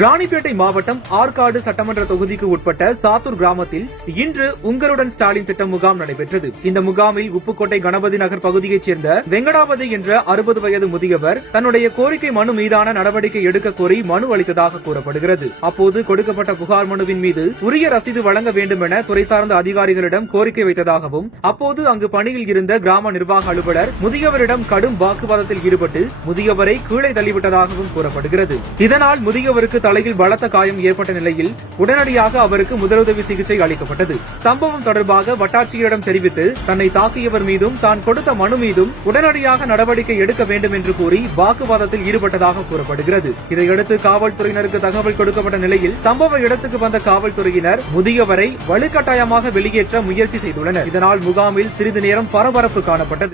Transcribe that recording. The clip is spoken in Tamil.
ராணிப்பேட்டை மாவட்டம் ஆற்காடு சட்டமன்ற தொகுதிக்கு உட்பட்ட சாத்தூர் கிராமத்தில் இன்று உங்களுடன் ஸ்டாலின் திட்டம் முகாம் நடைபெற்றது. இந்த முகாமில் உப்புக்கோட்டை கணபதி நகர் பகுதியைச் சேர்ந்த வெங்கடாபதி என்ற 60 வயது முதியவர் தன்னுடைய கோரிக்கை மனு மீதான நடவடிக்கை எடுக்க கோரி மனு அளித்ததாக கூறப்படுகிறது. அப்போது கொடுக்கப்பட்ட புகார் மனுவின் மீது உரிய ரசீது வழங்க வேண்டும் என துறை சார்ந்த அதிகாரிகளிடம் கோரிக்கை வைத்ததாகவும், அப்போது அங்கு பணியில் இருந்த கிராம நிர்வாக அலுவலர் முதியவரிடம் கடும் வாக்குவாதத்தில் ஈடுபட்டு முதியவரை கீழே தள்ளிவிட்டதாகவும் கூறப்படுகிறது. இதனால் முதியவருக்கு தலையில் பலத்த காயம் ஏற்பட்ட நிலையில் உடனடியாக அவருக்கு முதலுதவி சிகிச்சை அளிக்கப்பட்டது. சம்பவம் தொடர்பாக வட்டாட்சியரிடம் தெரிவித்து தன்னை தாக்கியவர் மீதும் தான் கொடுத்த மனு மீதும் உடனடியாக நடவடிக்கை எடுக்க வேண்டும் என்று கூறி வாக்குவாதத்தில் ஈடுபட்டதாக கூறப்படுகிறது. இதையடுத்து காவல்துறையினருக்கு தகவல் கொடுக்கப்பட்ட நிலையில் சம்பவ இடத்துக்கு வந்த காவல்துறையினர் முதியவரை வலுக்கட்டாயமாக வெளியேற்ற முயற்சி செய்துள்ளனர். இதனால் முகாமில் சிறிது நேரம் பரபரப்பு காணப்பட்டது.